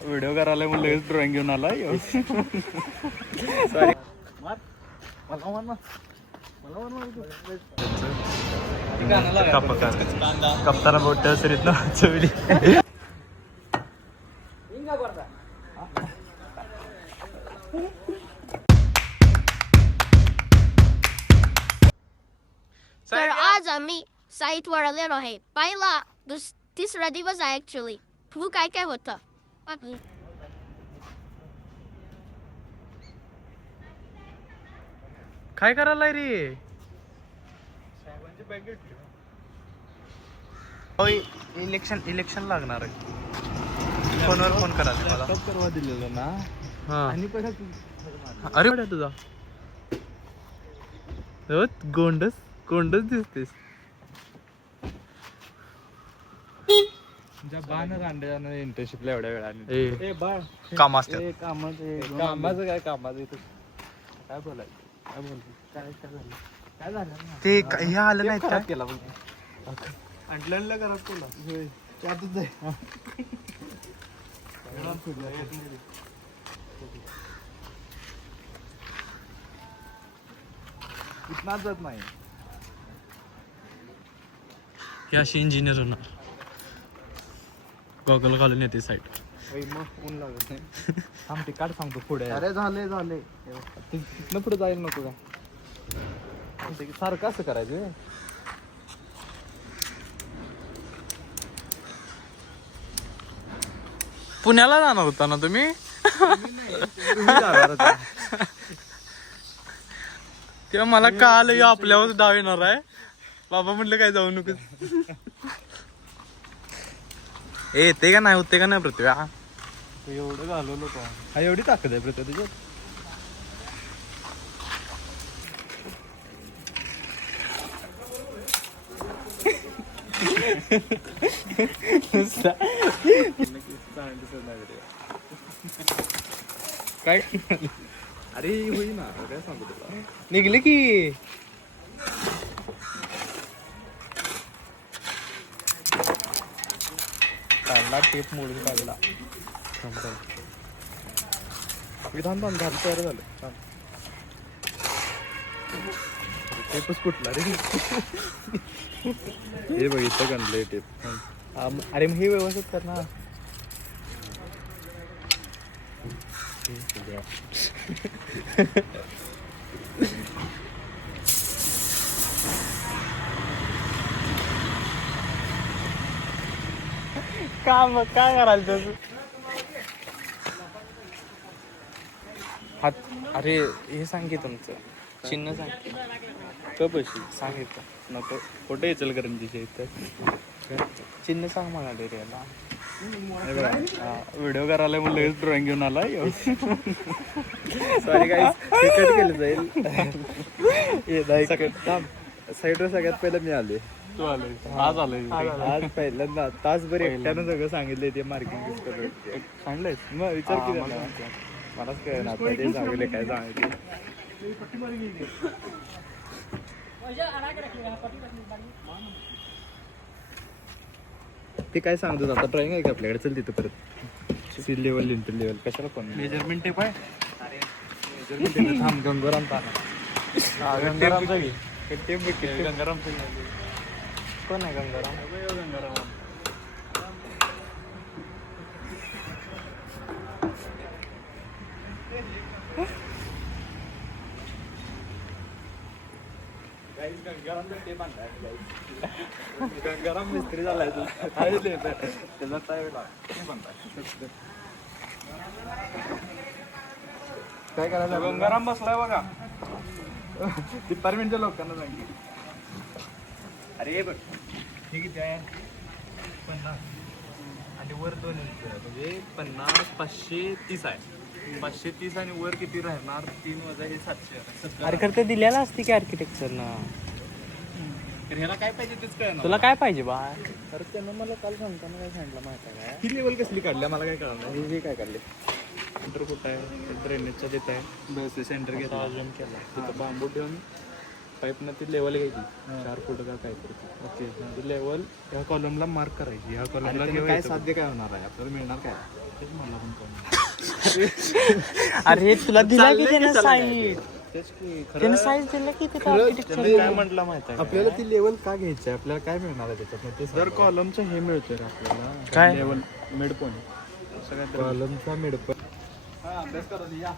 Video करायला म्हणलं लगेच ड्रॉइंग घेऊन आला सॉरी कप्ताना बोट सरीत ना चवली तर आज आम्ही साईटवर आलेलो आहे. पहिला तिसरा दिवस आहे ऍक्च्युली. तू काय काय होतं? काय करायला रे? इलेक्शन लागणार आहे. फोनवर फोन करा मला. परवा दिलेलं ना. आणि अरे तुझा गोंडच दिसतेस. बाण इंटर्नशिपला एवढ्या वेळाने काम असतं. कामाचं काय काय बोलायचं काय झालं ते हे आलं नाही का केला अंटल्याला घरात तुला त्यातच जाय इथनाच जात नाही. हे अशी इंजिनियर होणार. गॉगल घालून येते साईड. मग ऊन लागत नाही. थांब ते काढ सांगतो पुढे. अरे झाले तिथनं पुढे जायला नको का सारखं असं करायचं. पुण्याला जाणार होता ना तुम्ही? तेव्हा मला कळालं आपल्यावर डाव येणार आहे. बाबा म्हटलं काय जाऊ नको. येते का नाही होते का नाही पृथ्व्या? एवढं घालवलं का? हा एवढी ताकद आहे पृथ्व्या तुझ्यात? काय अरे होई ना काय सांगू तुला. निघले की काढला टेप मोडून काढला. विधान झालं तयार झालं. टेपच कुठला रे? हे बघितलं गणलंय टेप. अरे मग हे व्यवस्थित कर ना. काम काय करायला तसं हात. अरे हे सांग की तुमचं चिन्ह सांग की. कपशी सांगितलं नको कुठे येचल करंजीच्या इथं चिन्ह सांग मला डेरियाला. व्हिडिओ करायला म्हणलं लगेच ड्रॉइंग घेऊन आला. सॉरी काय कट केलं जाईल. साईडवर सगळ्यात पहिलं मी आले. तू आले आज आलोय. आज पहिल्यांदा तासभर एकट्यानं सगळं सांगितलंय ते मार्किंग सांगलंय. मग विचार केला मलाच काय ना आता ते सांगितले काय सांगितले. ते काय सांगतो आता ड्रॉइंग आहे का आपल्याकडे? चल तिथं परत सी लेवल लिंटर लेवल कशाला कोण मेजरमेंट टेप आहे. मेजरमेंट थांब गंगाराम गंगारामचा घे टेप. गंगारामचा कोण आहे गंगाराम? गंगाराम गंगाराम मिस्त्री झालाय त्याला काय करायचं? गंगाराम बसलाय बघा. डिपार्टमेंटच्या लोकांना सांगितलं. अरे बघ हे किती आहे? 50 आणि वर 2 इंच म्हणजे 50 530 आहे. 530 आणि वर किती राहणार? 3 वजा हे 700. अरे खरं तर दिलेला असते की आर्किटेक्चर ना. ह्याला काय पाहिजे तेच काय तुला काय पाहिजे बा? तर त्यानं मला काल सांगताना काय सांगितलं माहिती आहे का? ही लेवल कसली काढल्या मला काय कळलं. हे काय काढले? सेंटर कुठं आहे? ड्रेनेजच्या तिथं आहे. बस सेंटर घेतला अजून केला. तिथं बांबू ठेवून पाईपनं ती लेवल घ्यायची 4 फूट का काहीतरी. ओके ती लेवल ह्या कॉलमला मार्क करायची. ह्या कॉलमला काय साध्य काय होणार आहे आपल्याला मिळणार काय तेच मला पण अरे तुला दिला की चाललंय त्यानं की साईज तेच की त्यानं साईज दिला की ते खरं architecture काय म्हटलं माहिती आहे आपल्याला ती लेवल का घ्यायची आहे? आपल्याला काय मिळणार आहे त्याच्यात ते दर कॉलमचं हे मिळतोय रे आपल्याला काय? लेवल मिड पॉईंट सगळ्यात कॉलमचा मिडप अभ्यास करा या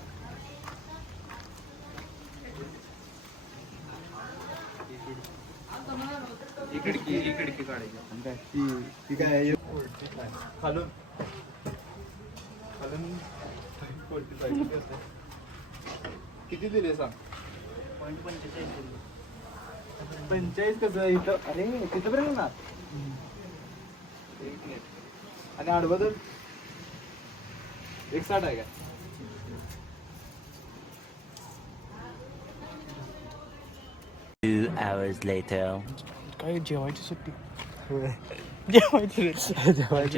ही खिडकी काढायची ती काय आहे? खालून खालून किती दिले सांग 45 कसं इथं अरे तिथं पर्यंत ना आणि आडवं तर 160 आहे का काय जेवायची सुट्टी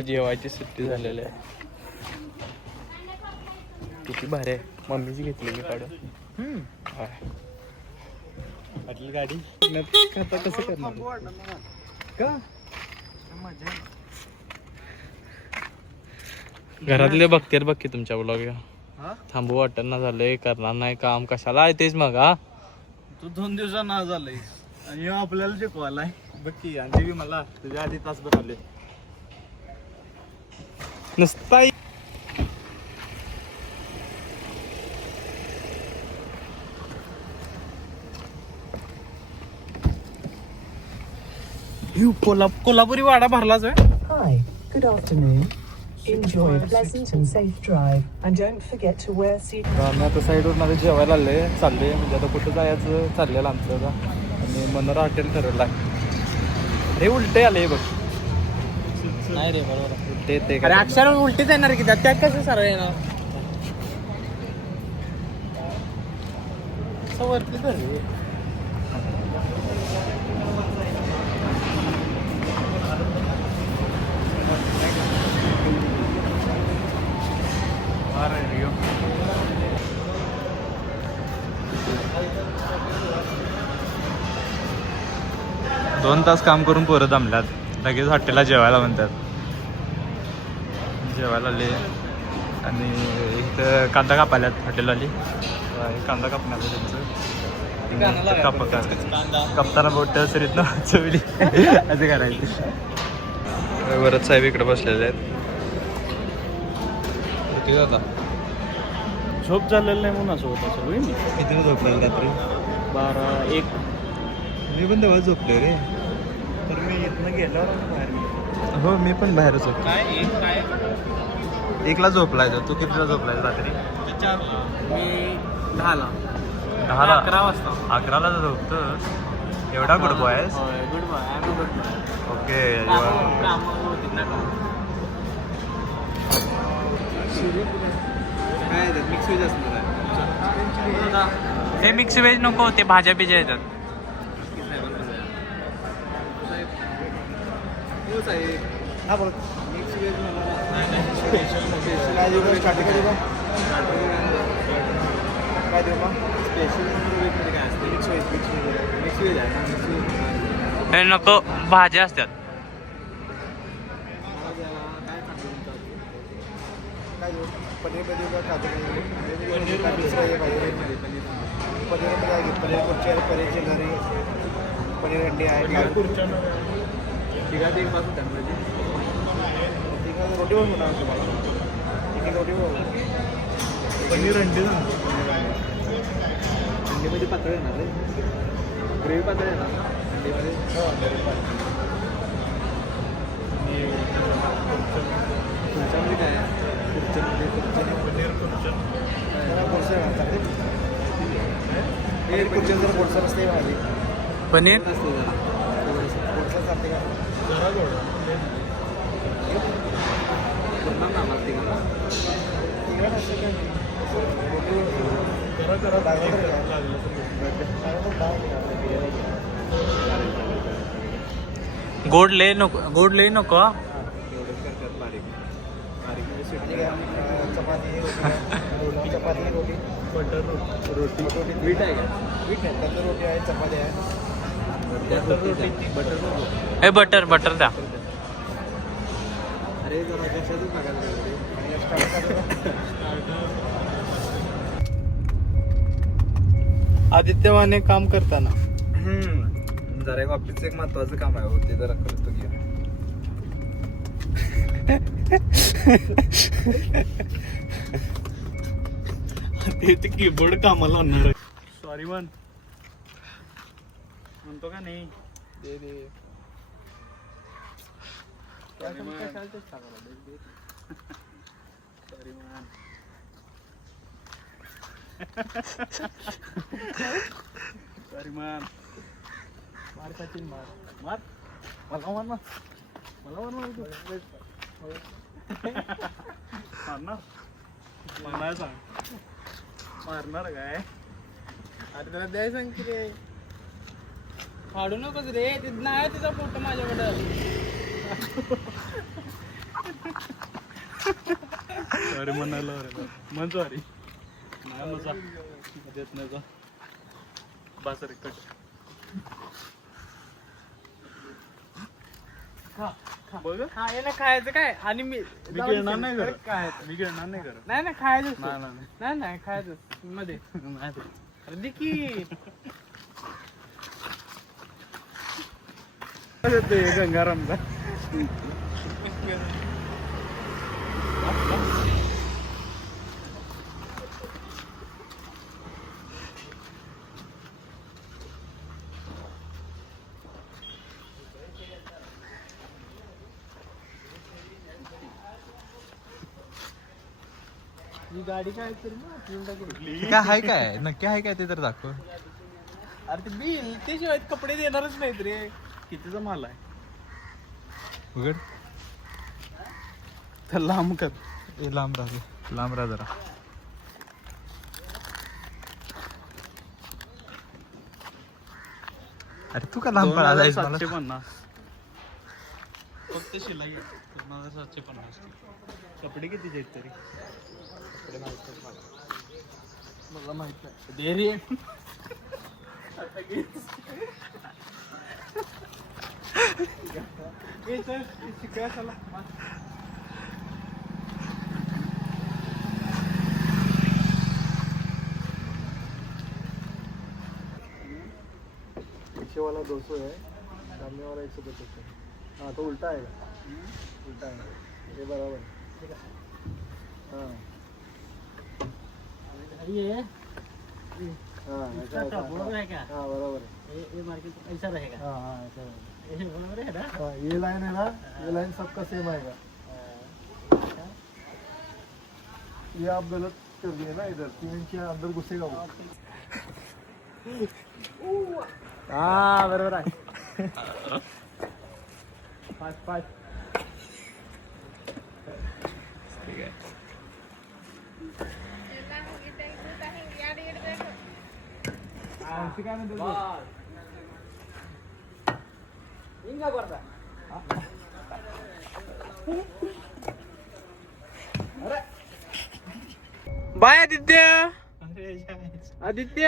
जेवायची सुट्टी झालेली आहे किती भारी आहे मम्मीची घेतलेली काढून वाटली गाडी आता कसं करणार का घरातले बघतात बघ की तुमच्या ब्लॉग हा थांबू वाटत ना झालंय करणार नाही काम कशाला आहे तेच मग हा तू 2 दिवसांना झालंय आणि ह्यो आपल्याला शिकवायलाय बघ की आणि बी मला तुझ्या आधी तासभर आले नुसता कोल्हापुरी वाडा भरलाच आहे Hi, good afternoon. Enjoy a pleasant and safe drive and don't forget to wear seat आम्ही आता साईडवरून आता जेवायला चालले म्हणजे आता कुठं जायचं चाललेलं आमचं आता आणि मनोरा हॉटेल ठरवलं आहे हे उलटे आले बघ नाही रे बरोबर उलटे ते अरे अक्षर उलटीच येणार की त्यात कसं सर्व येणार वरती झाले दोन तास काम करून पोरं दमल्यात लगेच हॉटेलला जेवायला म्हणतात जेवायला आले आणि इथं कांदा कापाल्यात हॉटेलवाली कांदा कापणार त्यांचं कापताना बोट सरीतनं चवली असं करायचं वरच साहेब इकडे बसलेले आहेत किती होता झोप झालेलं नाही म्हणून असं होतं सगळी किती झोपलेलं रात्री 12-1 मी पण तेव्हा झोपले रे तर मी इथनं गेल्यावर बाहेर हो मी पण बाहेर झोपलो काय काय 1ला झोपलाय तू कितीला झोपलाय रात्री मी 10ला 10ला 11 वाजता 11ला झोपतो एवढा गुड बॉय आहेस good bye I am good bye okay mix veg असणार हे मिक्स व्हेज नको ते भाज्या बिज्या येतात हा बोल मिक्स व्हेज काय देऊ स्टार्टिंग काय देऊ काय देऊ मग स्पेशल वेजमध्ये काय असते मिक्स व्हेज आहे ना मिक्स व्हेज हे नको भाज्या असतात काय देऊ पनीरमध्ये का काजू पनीर पाहिजे पनीरमध्ये आहे पनीर कुर्ची आहे पनीरची घरी पनीर अंडी आहे तिघा ते एक पाच होत्या तिघा रोटी पण होणार तुम्हाला एक रोटी पनीर अंडी ना अंडीमध्ये पातळ येणार रे ग्रेव्ही पातळ येणार अंडीमध्ये तुमच्यामध्ये काय आहे पनीर कुर्चन जर बोलसर असते भाजी पनीर बोलसर चालते का गोड ले नको चपाती रोटी बटर रोटी वीट आहे का वीट नाही तंदूर रोटी आहे चपाती आहे हे बटर द्या अरे जरा कशातच बघायला आदित्यवाने काम करताना जरा एक ऑफिसचं एक महत्वाचं काम आहे हो, ते जरा करतो की. ते कीबोर्ड कामाला आणणार आहे. सॉरी म्हणतो का नाही. दे सॉरी मान मार खातील मार मला मारणार सांग मारणार काय. अरे त्याला द्याय सांग की रे. फाडू नकोस रे. नाही तिचा फोटो माझ्याकडं. सॉरी म्हणायला म्हण सॉरी. नाही मजा देत नाही जा. बस रे कट. बघ हा याला खायचं काय. आणि मी गिळणार नाही करत. काय मी गिळणार नाही करत. नाही खायचं. नाही खायचं मध्ये. अरे दे की. गंगारामचा ही गाडी काय तरी काय आहे काय नक्की आहे काय ते तर दाखव. अरे ते बिल त्याशिवाय कपडे देणारच नाहीत रे. कितीचा माल आहे. उघड तर लांब कर. लांब राहा जरा. अरे तू का लांब पळाला 750 फक्त शिलाई 750. कपडे कितीचे आहेत तरी. कपडे माहित मला माहित नाही. दे रे. शिकाय चला. पीछे वाला 200 है, सामने वाला 150 है. हाँ तो उल्टा है. उल्टा है ये बराबर है. हाँ ये हाँ बराबर है क्या. हाँ बराबर है. ये मार्केट ऐसा रहेगा. हाँ हाँ ऐसा रहेगा. ये बराबर है ना. हाँ ये लाइन है ना. ये लाइन सबका सेम आएगा. ये आप गलत कर दिए ना. इधर 3 इंच के अंदर घुसेगा वो. हाँ बराबर आहे. 5 ठीक आहे. काय म्हणतो बाय आदित्य. आदित्य